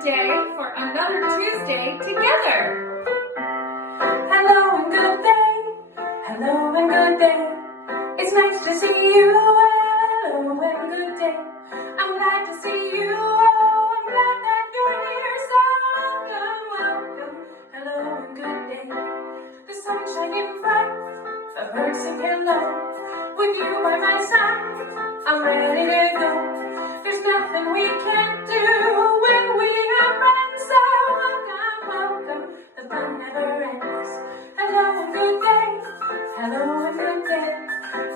good day for another Tuesday together. Hello and good day. Hello and good day. It's nice to see you. Hello and good day. I'm glad to see you. Oh, I'm glad that you're here. So welcome, welcome. Hello and good day. The sun's shining bright. The birds sing hello. With you by my side, I'm ready to go. There's nothing we can't do when we have friends. So welcome, welcome. The fun never ends. Hello and good day. Hello and good day.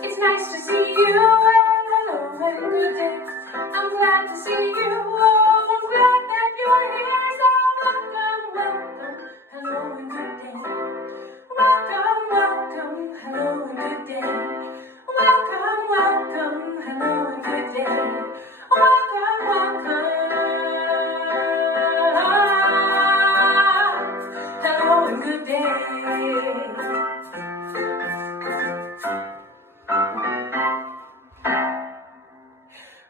It's nice to see you. Hello and good day. I'm glad to see you. Oh, I'm glad that you're here. So welcome, welcome. Hello and good day. Welcome, welcome. Hello and good day. Welcome, welcome. Hello and good day. Welcome, welcome. Hello and good day.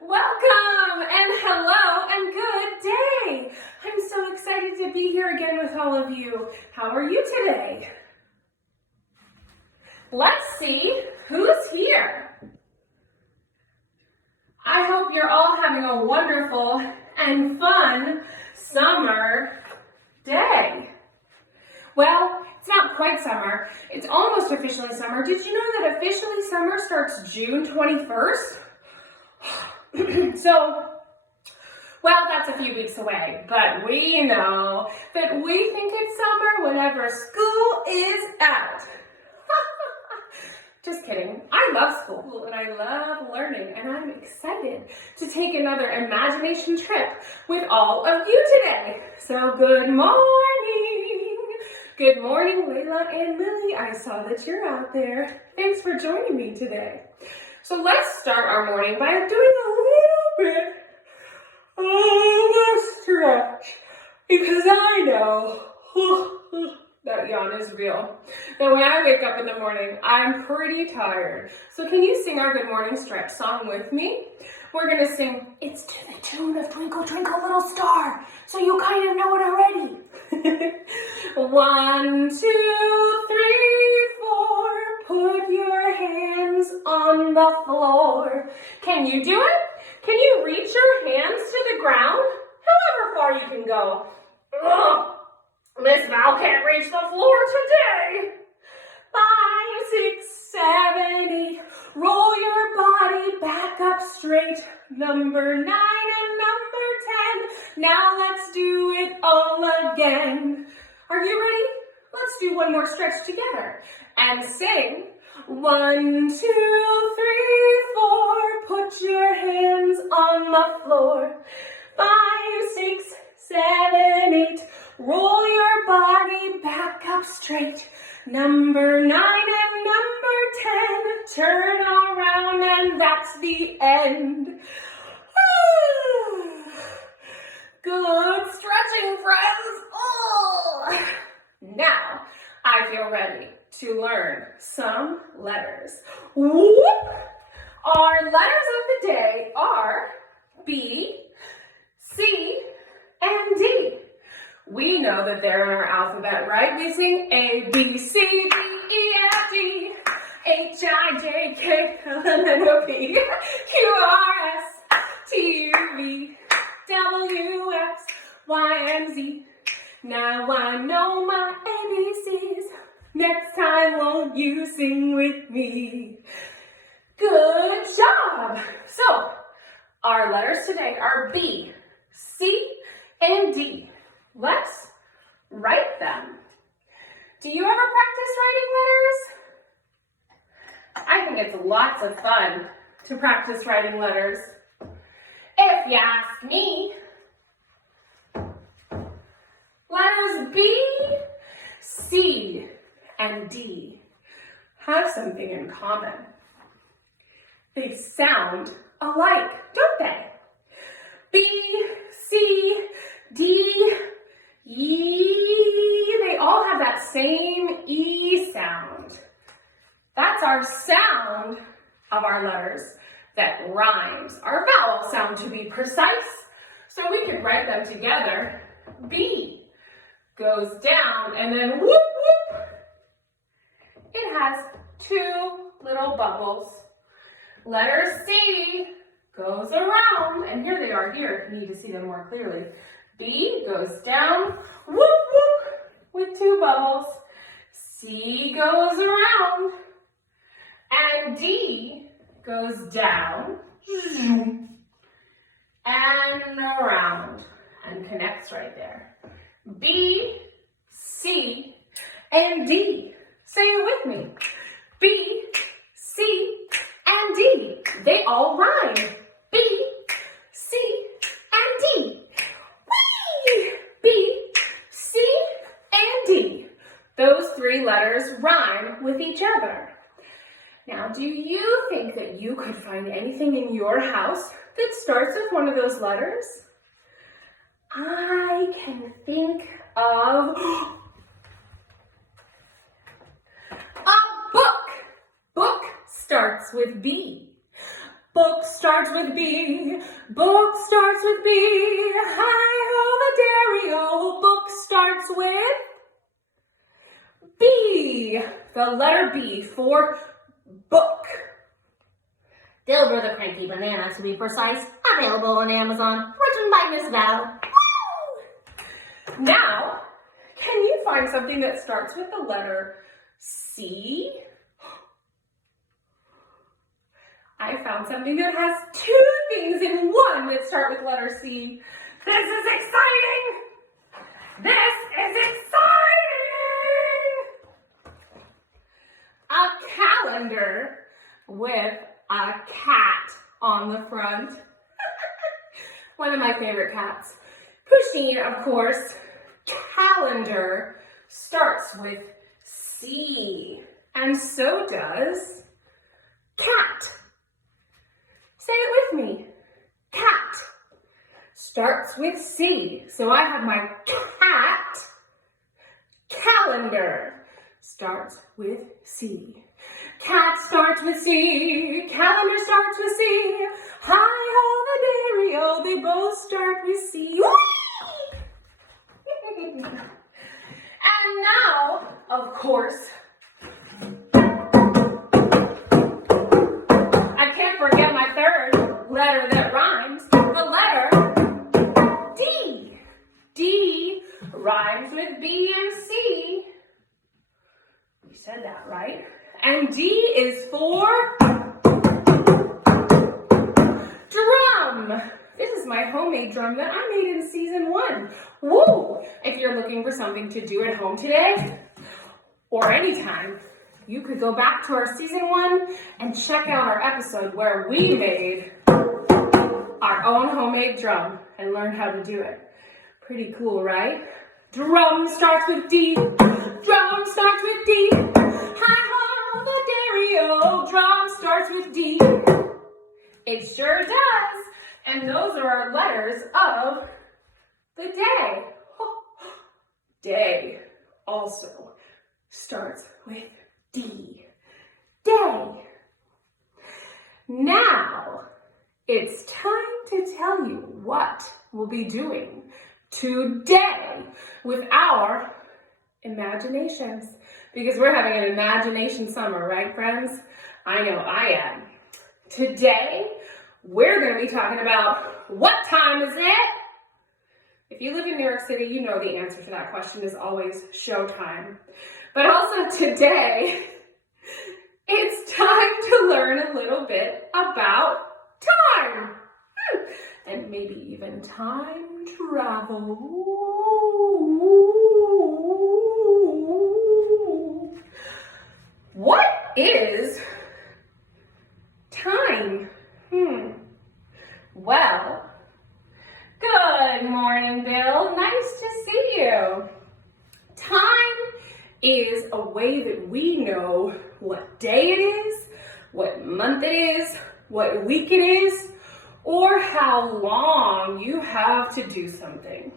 Welcome and hello and good day. I'm so excited to be here again with all of you. How are you today? Let's see who's here. I hope you're all having a wonderful and fun summer day. Well, it's not quite summer. It's almost officially summer. Did you know that officially summer starts June 21st? So, well, that's a few weeks away, but we know that we think it's summer whenever school is out. Just kidding. I love school and I love learning and I'm excited to take another imagination trip with all of you today. So good morning. Good morning, Layla and Lily. I saw that you're out there. Thanks for joining me today. So let's start our morning by doing a little bit of a stretch because I know that yawn is real. That when I wake up in the morning, I'm pretty tired. So can you sing our good morning stretch song with me? We're gonna sing, it's to the tune of Twinkle, Twinkle, Little Star. So you kind of know it already. 1, 2, 3, 4. Put your hands on the floor. Can you do it? Can you reach your hands to the ground? However far you can go. Ugh. Miss Val can't reach the floor today. 5, 6, 7, 8. Roll your body back up straight. Number 9 and number 10. Now let's do it all again. Are you ready? Let's do one more stretch together. And sing. 1, 2, 3, 4. Put your hands on the floor. 5, 6, 7, 8. Roll your body back up straight. Number 9 and number 10. Turn around and that's the end. Good stretching, friends. Oh. Now, I feel ready to learn some letters. Whoop! Our letters of the day are B, C, and D. We know that they're in our alphabet, right? We sing A, B, C, D, E, F, G, H, I, J, K, L, M, N, O, P, Q, R, S, T, U, V, W, X, Y, and Z. Now I know my ABCs. Next time, won't you sing with me? Good job. So, our letters today are B, C, and D. Let's write them. Do you ever practice writing letters? I think it's lots of fun to practice writing letters. If you ask me, letters B, C, and D have something in common. They sound alike, don't they? B, C, D, E, they all have that same E sound. That's our sound of our letters that rhymes. Our vowel sound, to be precise. So we could write them together B goes down and then whoop, whoop. It has two little bubbles. Letter C goes around, and here they are here. You need to see them more clearly. B goes down, whoop, whoop, with two bubbles. C goes around, and D goes down, and around, and connects right there. B, C, and D. Say it with me. B, C, and D. They all rhyme. B, C, and D. Whee! B, C, and D. Those three letters rhyme with each other. Now, do you think that you could find anything in your house that starts with one of those letters? I can think of a book. Book starts with B. Book starts with B. Book starts with B. Hi-ho, the dairy-o. Book starts with B. The letter B for book. Dilbur the Cranky Banana, to be precise, available on Amazon, written by Miss Val. Woo! Now, can you find something that starts with the letter C? I found something that has two things in one that start with letter C. This is exciting! This is exciting! A calendar with a cat on the front. One of my favorite cats. Pusheen, of course. Calendar starts with C, and so does cat. Say it with me. Cat starts with C. So I have my cat. Calendar starts with C. Cat starts with C. Calendar starts with C. Hi-ho, the dairy-o. They both start with C. And now, of course, I can't forget my third letter that rhymes, the letter D. D rhymes with B and C. We said that, right? And D is for drum. This is my homemade drum that I made in season 1. Woo! If you're looking for something to do at home today, or anytime, you could go back to our season 1 and check out our episode where we made our own homemade drum and learned how to do it. Pretty cool, right? Drum starts with D. Drum starts with D. Hi-ho, the dairy-o. Drum starts with D. It sure does. And those are our letters of the day. Day also starts with D. Day. Now, it's time to tell you what we'll be doing today with our imaginations. Because we're having an imagination summer, right, friends? I know I am. Today, we're going to be talking about what time is it? If you live in New York City, you know the answer to that question is always showtime. But also today, it's time to learn a little bit about time. And maybe even time travel. What is time? Well, good morning, Bill. Nice to see you. Time is a way that we know what day it is, what month it is, what week it is, or how long you have to do something.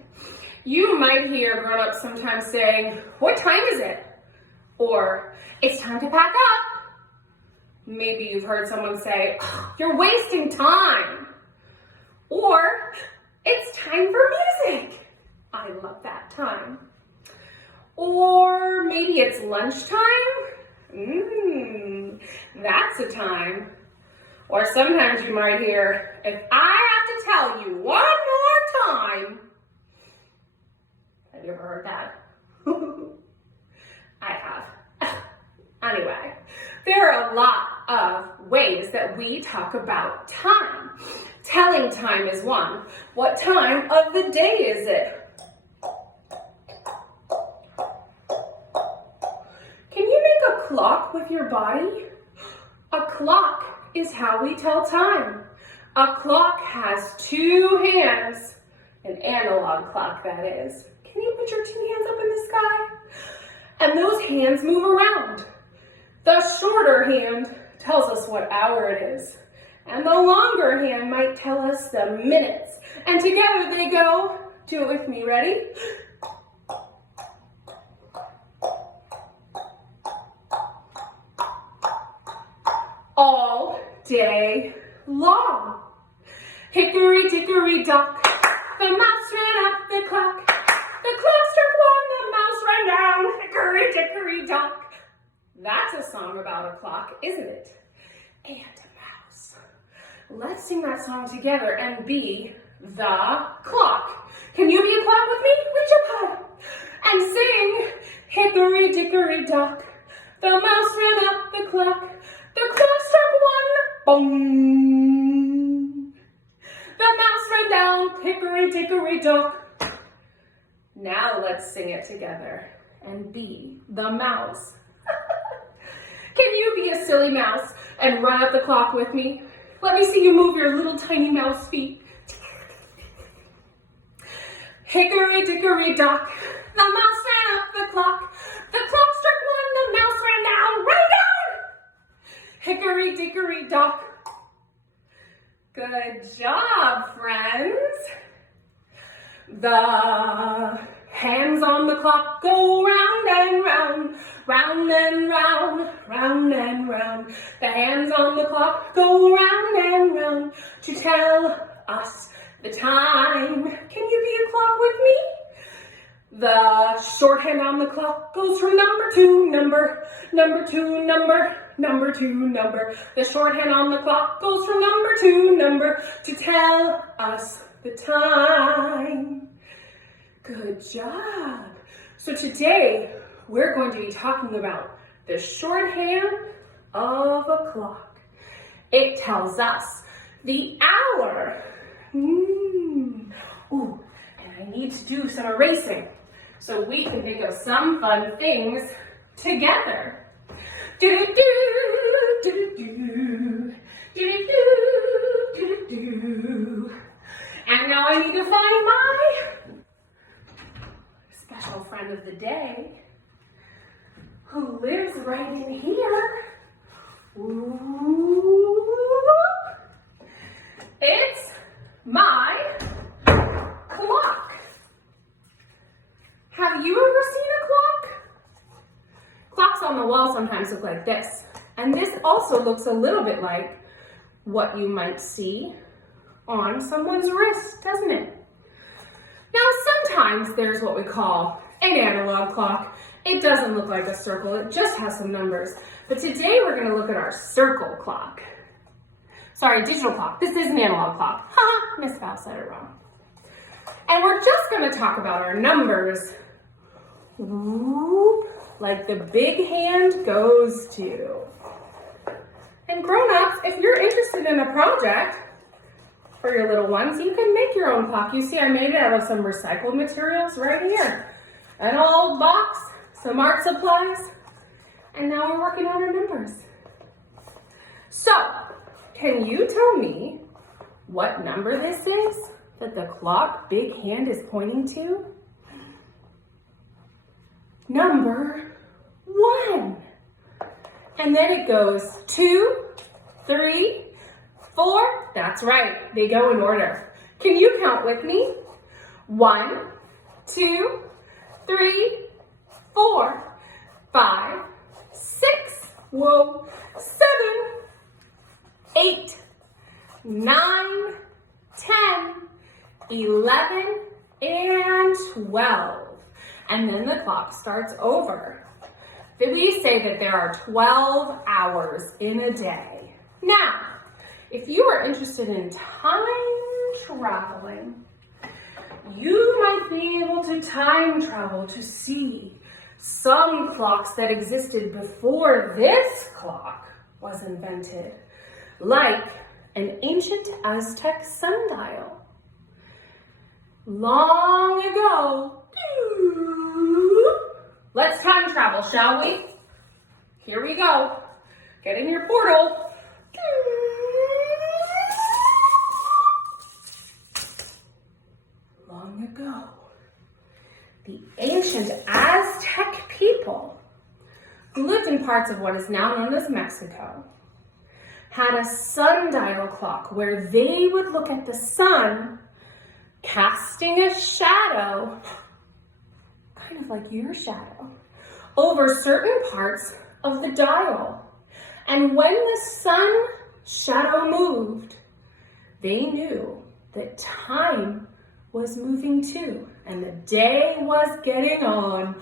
You might hear grown-ups sometimes saying, "What time is it?" Or, "It's time to pack up." Maybe you've heard someone say, "You're wasting time." Or, "It's time for music." I love that time. Or maybe it's lunchtime. That's a time. Or sometimes you might hear, if I have to tell you one more time. Have you ever heard that? I have. Anyway, there are a lot of ways that we talk about time. Telling time is one. What time of the day is it? Can you make a clock with your body? A clock is how we tell time. A clock has two hands, an analog clock that is. Can you put your two hands up in the sky? And those hands move around. The shorter hand tells us what hour it is, and the longer hand might tell us the minutes. And together they go, do it with me, ready? All day long. Hickory dickory dock, the mouse ran up the clock. The clock struck one, the mouse ran down. Hickory dickory dock. That's a song about a clock, isn't it? And a mouse. Let's sing that song together and be the clock. Can you be a clock with me? Reach up high and sing. Hickory dickory dock, the mouse ran up the clock. The clock struck one, boom. The mouse ran down, hickory dickory dock. Now let's sing it together and be the mouse. Can you be a silly mouse and run up the clock with me? Let me see you move your little tiny mouse feet. Hickory dickory dock, the mouse ran up the clock. The clock struck one, the mouse ran down, ran down. Hickory dickory dock. Good job, friends. The hands on the clock go round and round, round and round, round and round. The hands on the clock go round and round to tell us the time. Can you be a clock with me? The short hand on the clock goes from number to number, number to number, number to number. The short hand on the clock goes from number to number to tell us the time. Good job. So today we're going to be talking about the short hand of a clock. It tells us the hour. Ooh, and I need to do some erasing so we can think of some fun things together. Do-do-do, do-do-do, do-do-do, do-do-do. And now I need to find my special friend of the day who lives right in here. Ooh. It's my clock. Have you ever seen a clock? Clocks on the wall sometimes look like this. And this also looks a little bit like what you might see on someone's wrist, doesn't it? Now, sometimes there's what we call an analog clock. It doesn't look like a circle, it just has some numbers. But today we're gonna look at our circle clock. Sorry, digital clock. This is an analog clock. Ha, Miss Val said it wrong. And we're just gonna talk about our numbers. Ooh, like the big hand goes to. And grown-ups, if you're interested in a project for your little ones, you can make your own clock. You see, I made it out of some recycled materials right here. An old box, some art supplies, and now we're working on our numbers. So, can you tell me what number this is that the clock big hand is pointing to? Number 1. And then it goes 2, 3, 4. That's right, they go in order. Can you count with me? 1, 2, 3, 4, 5, 6, 7, 8, 9, 10, 11, and 12. And then the clock starts over. We say that there are 12 hours in a day. Now, if you are interested in time traveling, you might be able to time travel to see some clocks that existed before this clock was invented, like an ancient Aztec sundial. Long ago, let's time travel, shall we? Here we go. Get in your portal. Long ago, the ancient Aztec people who lived in parts of what is now known as Mexico had a sundial clock where they would look at the sun casting a shadow, kind of like your shadow, over certain parts of the dial. And when the sun shadow moved, they knew that time was moving too, and the day was getting on.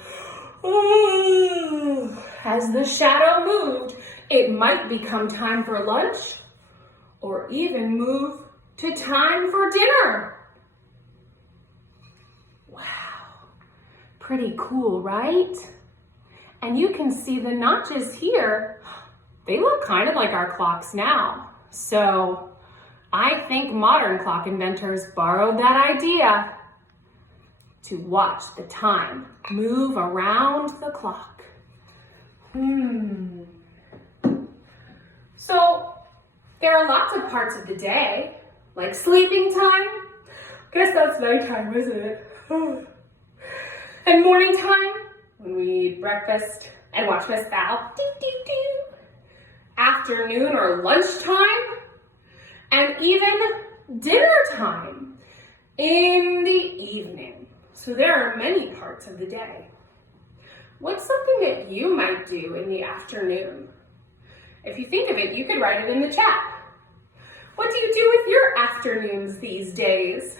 As the shadow moved, it might become time for lunch, or even move to time for dinner. Wow, pretty cool, right? And you can see the notches here. They look kind of like our clocks now. So I think modern clock inventors borrowed that idea to watch the time move around the clock. So there are lots of parts of the day, like sleeping time. Guess that's nighttime, isn't it? And morning time, when we eat breakfast and watch Miss Val. Afternoon or lunchtime, and even dinner time in the evening. So there are many parts of the day. What's something that you might do in the afternoon? If you think of it, you could write it in the chat. What do you do with your afternoons these days?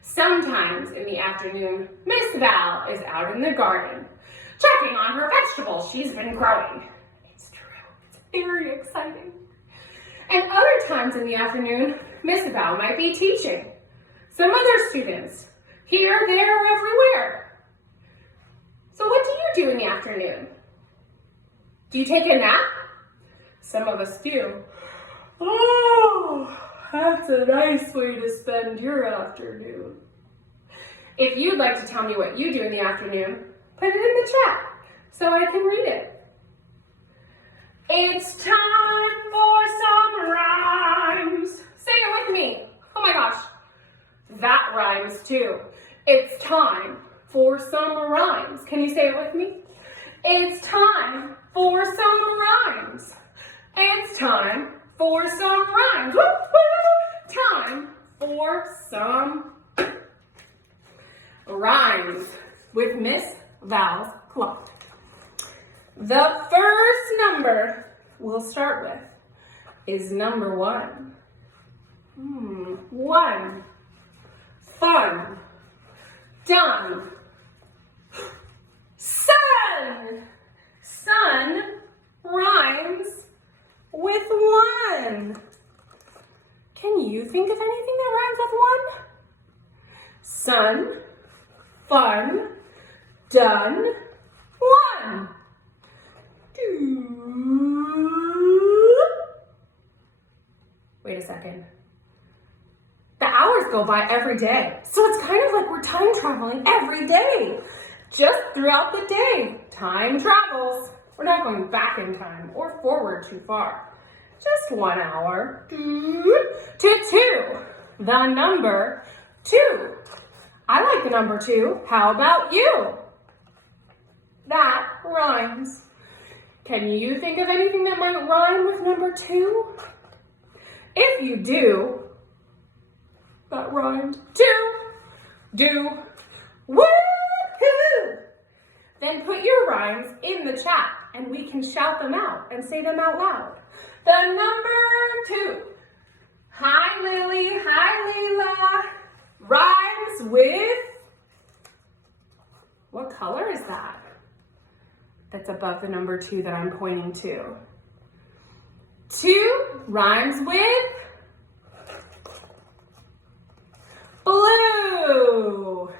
Sometimes in the afternoon, Miss Val is out in the garden, checking on her vegetables she's been growing. It's true, it's very exciting. And other times in the afternoon, Miss Val might be teaching some other students, here, there, or everywhere. So what do you do in the afternoon? Do you take a nap? Some of us do. Oh, that's a nice way to spend your afternoon. If you'd like to tell me what you do in the afternoon, put it in the chat so I can read it. It's time for some rhymes. Say it with me. Oh my gosh, that rhymes too. It's time for some rhymes. Can you say it with me? It's time for some rhymes. It's time for some rhymes. Woo, woo. Time for some rhymes with Miss Val's clock. The first number we'll start with is number 1. 1. Fun. Done. Sun. Sun rhymes with 1. Can you think of anything that rhymes with 1? Sun, fun, done, 1. Wait a second. The hours go by every day, so it's kind of like we're time traveling every day. Just throughout the day, time travels. We're not going back in time or forward too far. Just 1 hour to 2. The number 2. I like the number 2. How about you? That rhymes. Can you think of anything that might rhyme with number 2? If you do, that rhymed. Do. Woo-hoo! Then put your rhymes in the chat and we can shout them out and say them out loud. The number 2. Hi, Lily. Hi, Leila. Rhymes rhymes with, what color is that? That's above the number 2 that I'm pointing to. 2 rhymes with blue.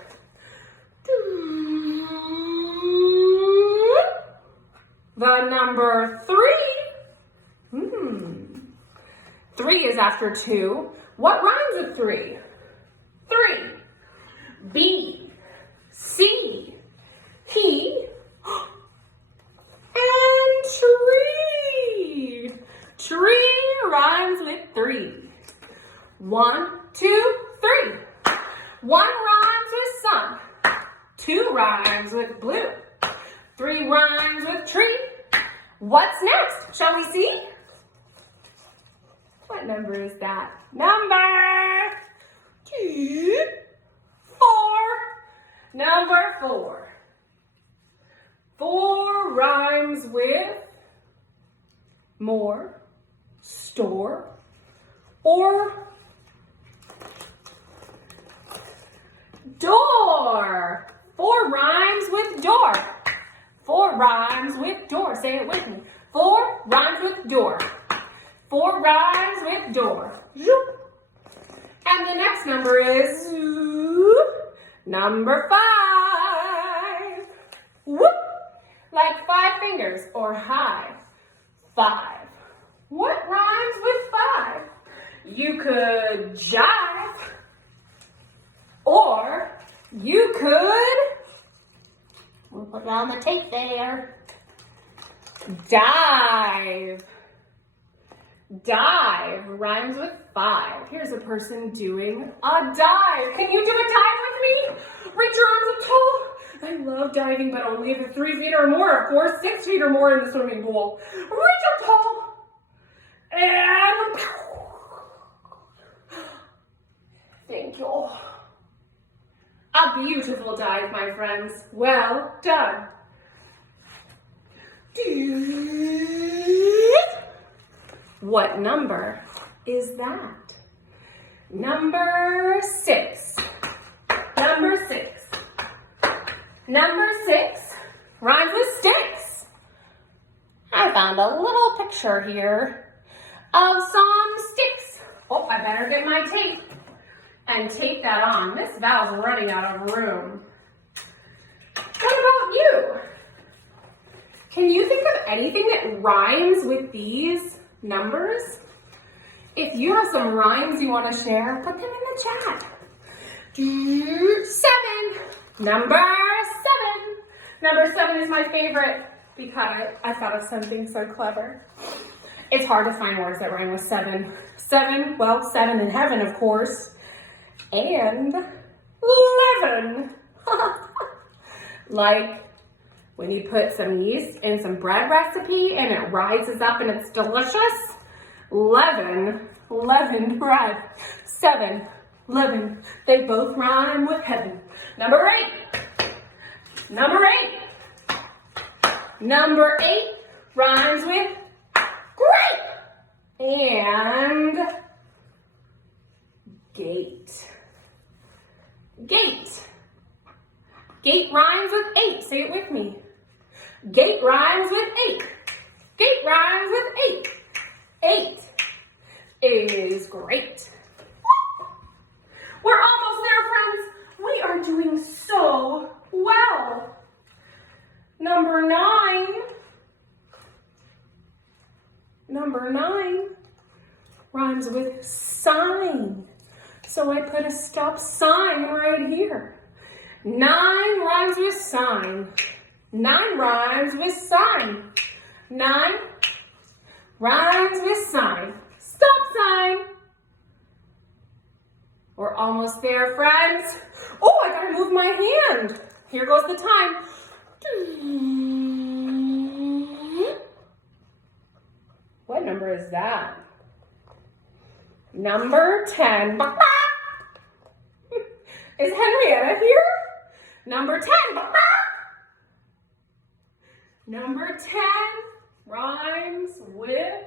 The number 3. 3 is after 2. What rhymes with 3? 3. B, C, He, and tree. Tree rhymes with 3. 1, 2, 3. 1 rhymes with sun. 2 rhymes with blue. 3 rhymes with tree. What's next? Shall we see? What number is that? Number 2, 4. Number 4. 4 rhymes with more, store, or door. 4 rhymes with door. 4 rhymes with door. Say it with me. 4 rhymes with door. 4 rhymes with door. And the next number is number 5. Whoop. Like 5 fingers or high. 5. What rhymes with 5? You could jive, or you could, We'll put it on the tape there. dive. Dive rhymes with 5. Here's a person doing a dive. Can you do a dive with me? Reach your arms up tall. I love diving, but only if it's 3 feet or more, of course. 6 feet or more in the swimming pool. Reach up tall. And thank you. A beautiful dive, my friends. Well done. What number is that? Number 6. Number 6. Number 6 rhymes with sticks. I found a little picture here of some sticks. Oh, I better get my tape and tape that on. Miss Val's running out of room. What about you? Can you think of anything that rhymes with these numbers? If you have some rhymes you want to share, put them in the chat. 7. Number 7. Number 7 is my favorite because I thought of something so clever. It's hard to find words that rhyme with 7. 7, well, 7 in heaven, of course. And 11. Like when you put some yeast in some bread recipe and it rises up and it's delicious. 11 bread. 7, 11. They both rhyme with heaven. Number 8. Number 8. Number 8 rhymes with grape and gate. Gate. Gate rhymes with 8. Say it with me. Gate rhymes with 8. Gate rhymes with 8. 8 is great. We're almost there, friends. We are doing so well. Number 9. Number 9 rhymes with sign. So I put a stop sign right here. 9 rhymes with sign. 9 rhymes with sign. 9 rhymes with sign. Stop sign. We're almost there, friends. Oh, I gotta move my hand. Here goes the time. What number is that? Number 10. Is Henrietta here? Number 10. Number 10 rhymes with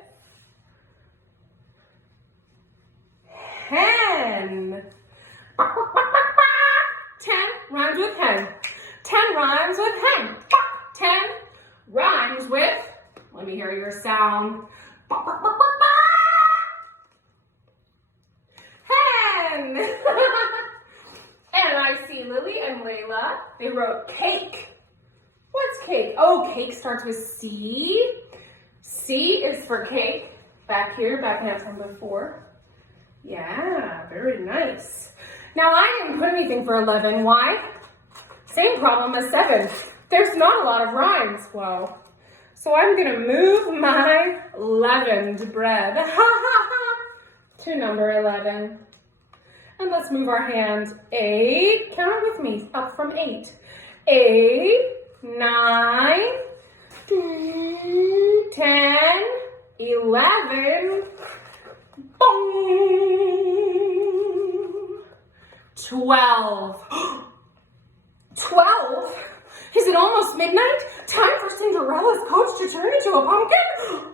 hen. rhymes with hen. 10 rhymes with hen. 10 rhymes with, let me hear your sound. Hen. And I see Lily and Layla. They wrote cake. What's cake? Oh, cake starts with C. C is for cake. Back here, backing up from before. Yeah, very nice. Now, I didn't put anything for 11. Why? Same problem as 7. There's not a lot of rhymes. Well, so I'm going to move my leavened bread to number 11. And let's move our hand 8. Count it with me, up from 8. 8, 9, 10, 11, boom, 12. 12? Is it almost midnight? Time for Cinderella's coach to turn into a pumpkin?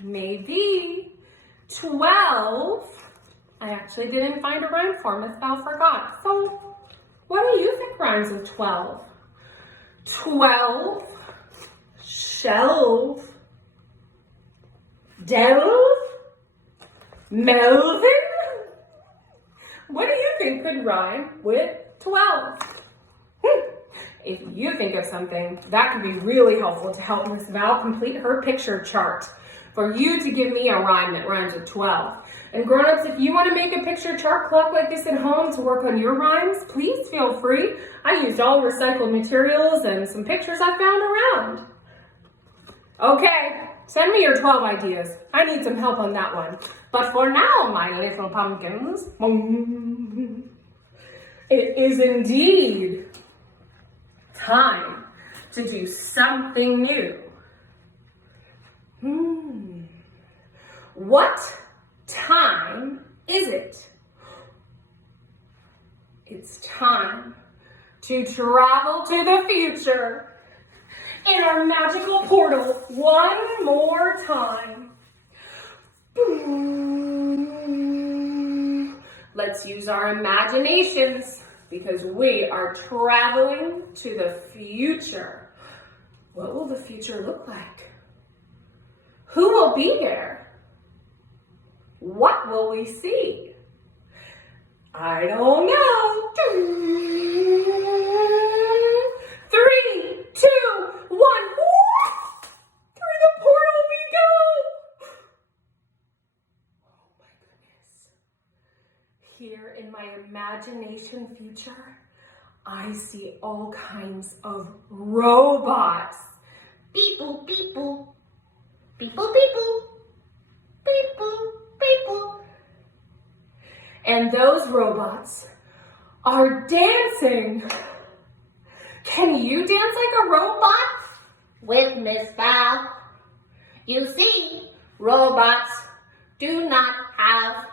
Maybe. 12. I actually didn't find a rhyme for Miss Val forgot. So, what do you think rhymes with 12? 12. Shelve. Delve. Melvin. What do you think could rhyme with 12? If you think of something, that could be really helpful to help Miss Val complete her picture chart. For you to give me a rhyme that rhymes with 12. And grown-ups, if you want to make a picture chart clock like this at home to work on your rhymes, please feel free. I used all recycled materials and some pictures I found around. Okay, send me your 12 ideas. I need some help on that one. But for now, my little pumpkins, it is indeed time to do something new. What time is it? It's time to travel to the future in our magical portal one more time. Let's use our imaginations because we are traveling to the future. What will the future look like? Who will be there? What will we see? I don't know. 3, 2, 1. Through the portal we go. Oh my goodness. Here in my imagination future, I see all kinds of robots. Beep boop, beep boop. Beep boop, beep boop. Beep boop, beep boop. And those robots are dancing. Can you dance like a robot? With Miss Val. You see, robots do not have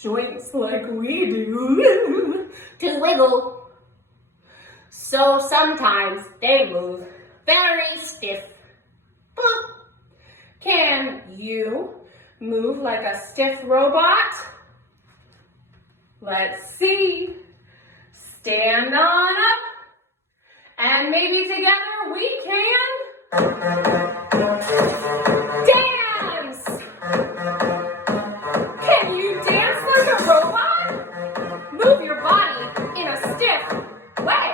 Joints like we do. to wiggle. So sometimes they move very stiff. Boop. Can you move like a stiff robot? Let's see. Stand on up. And maybe together we can dance. Can you dance like a robot? Move your body in a stiff way.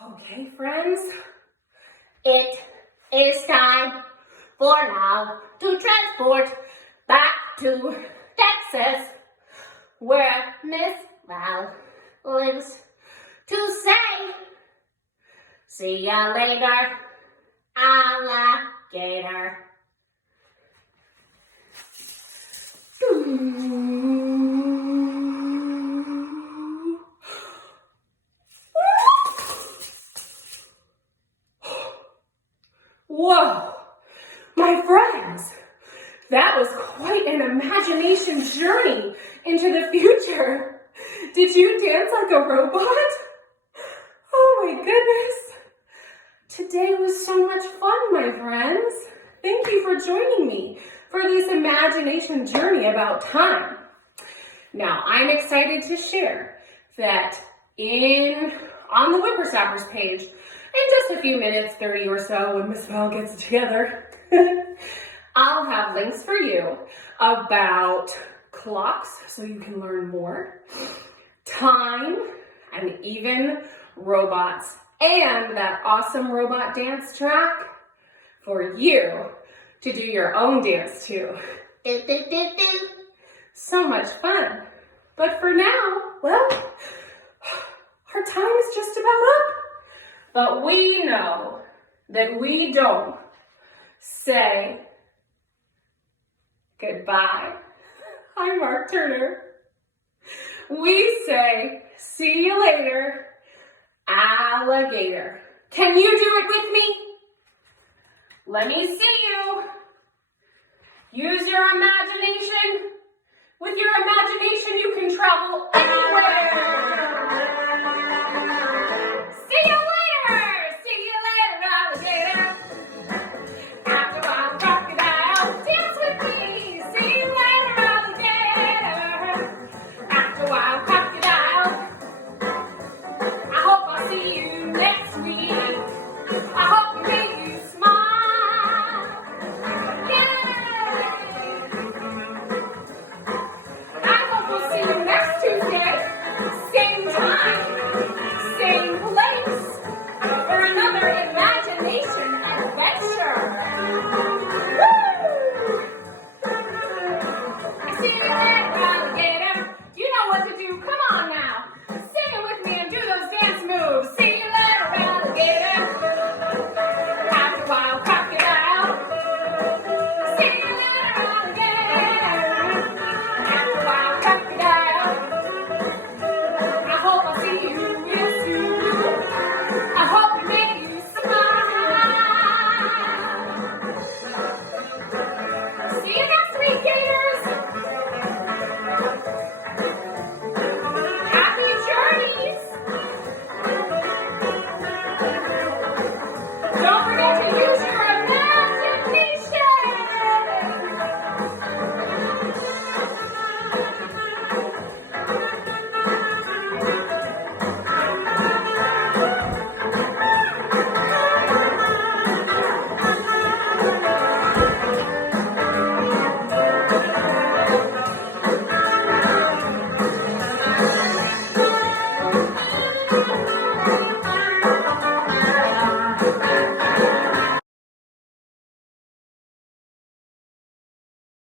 Okay, friends, It is time for now to transport back to Texas, where Miss Val lives, to say, see ya later, alligator. Whoa, my friends, that was quite an imagination journey into the future. Did you dance like a robot? Oh my goodness. Today was so much fun, my friends. Thank you for joining me for this imagination journey about time. Now, I'm excited to share that on the Whippersnappers page, in just a few minutes, 30 or so, when Miss Val gets it together, I'll have links for you about clocks so you can learn more, time, and even robots, and that awesome robot dance track for you to do your own dance to. Do, do, do, do. So much fun. But for now, well, our time is just about up. But we know that we don't say goodbye. I'm Mark Turner. We say, see you later, alligator. Can you do it with me? Let me see you. Use your imagination. With your imagination, you can travel anywhere. See ya!